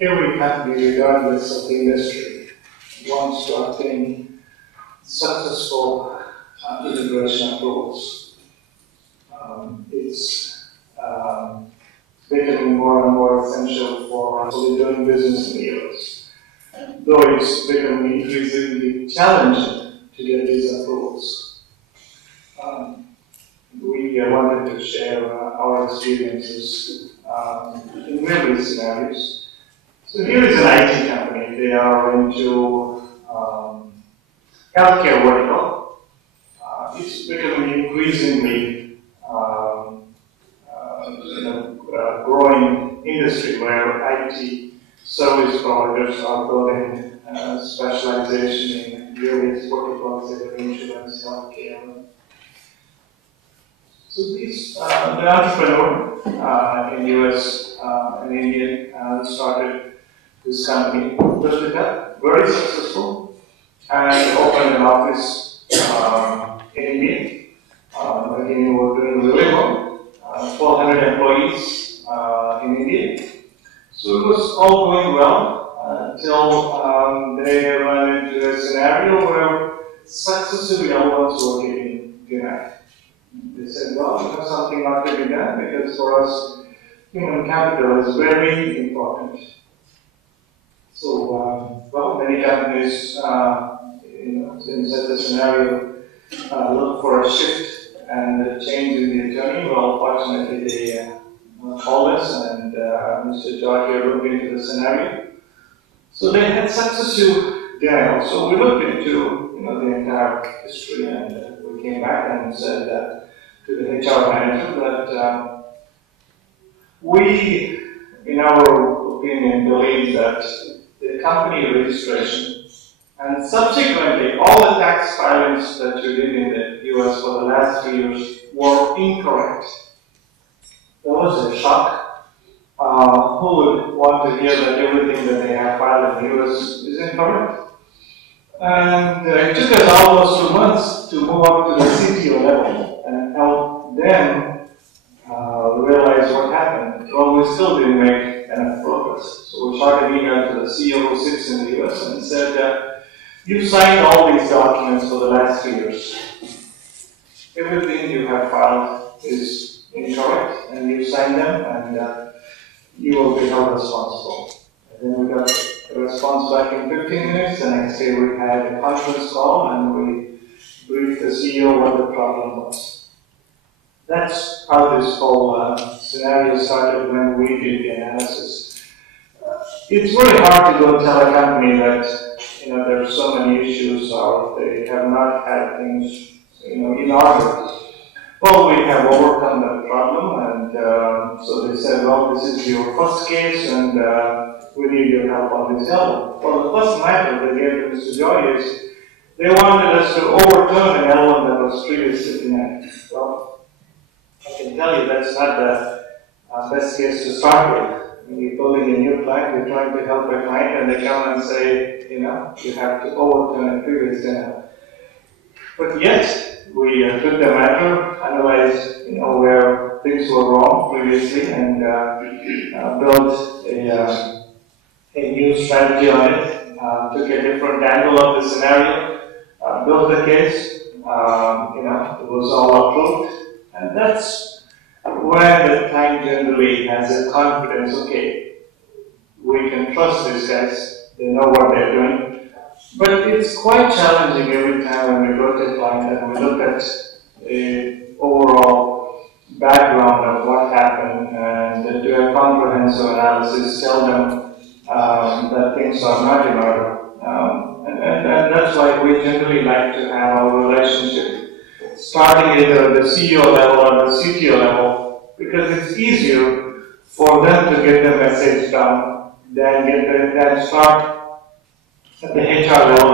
every company, regardless of the industry, wants to obtain successful integration approvals. It's becoming more and more essential for actually doing business in the US, though it's becoming increasingly challenging to get these approvals. We wanted to share our experiences in various scenarios. So here is an IT company. They are into healthcare vertical. It's becoming increasingly growing industry where IT service providers are building specialization in various verticals, like insurance, healthcare. So these, the entrepreneur in US, an Indian, started this company, built it up, very successful, and opened an office in India. Again, we were doing really well, 1,200 employees in India. So it was all going well until they ran into a scenario where successive L-1s were getting denied. They said, well, something not to be done because for us, human capital is very important. So, many companies, in such a scenario, look for a shift and a change in the attorney. Well, fortunately, they called us and Mr. George here looked into the scenario. So they had successive denial. So we looked into the entire history and we came back and said to the HR manager that we, in our opinion, believe that the company registration and subsequently all the tax filings that you did in the US for the last 3 years were incorrect. There was a shock. Who would want to hear that everything that they have filed in the US is incorrect? And it took us almost 2 months to move up to the CTO level and help them realize what happened. Well, we still didn't make enough progress. So we shot an email to the CEO who sits in the US and said, you've signed all these documents for the last 3 years. Everything you have filed is incorrect, and you signed them, and you will be held responsible. And then we got a response back in 15 minutes. The next day we had a conference call, and we briefed the CEO what the problem was. That's how this whole scenario started when we did the analysis. It's really hard to go tell a company that there are so many issues or they have not had things in order. Well, we have overcome that problem, and so they said, well, this is your first case, and we need your help on this L1. Well, the first matter they gave to Mr. Joy is they wanted us to overturn an L1 that was previously denied. Well, I can tell you that's not the best case to start with. When you're building a new client, you're trying to help a client, and they come and say, you have to overturn a previous denial. But yet, we took the matter, analyzed, where things were wrong previously, and built a new strategy on it. Took a different angle of the scenario, built the case. It was all approved. And that's where the client generally has a confidence, okay, we can trust these guys, they know what they're doing. But it's quite challenging every time when we go to a client and we look at the overall background of what happened and do a comprehensive analysis, tell them that things are not in order. And that's why we generally like to have our relationship starting either at the CEO level or the CTO level, because it's easier for them to get the message down than start at the HR level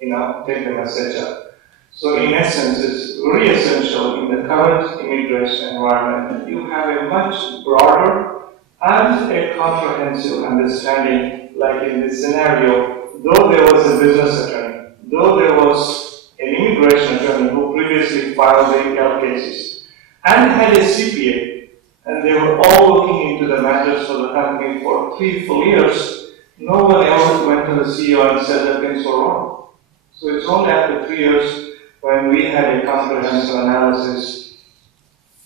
and take the message up. So in essence, it's very essential in the current immigration environment that you have a much broader and a comprehensive understanding, like in this scenario, though there was a business attorney, though there was an immigration attorney who previously filed the L cases and had a CPA, and they were all looking into the matters for the company for 3 full years. No one ever went to the CEO and said that things were wrong. So it's only after 3 years, when we had a comprehensive analysis,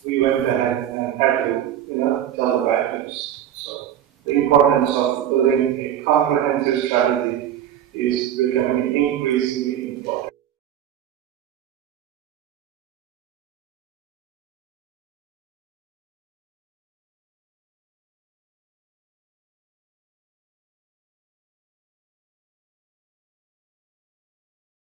we went ahead and had to, tell the bad news. So the importance of building a comprehensive strategy is becoming increasingly important.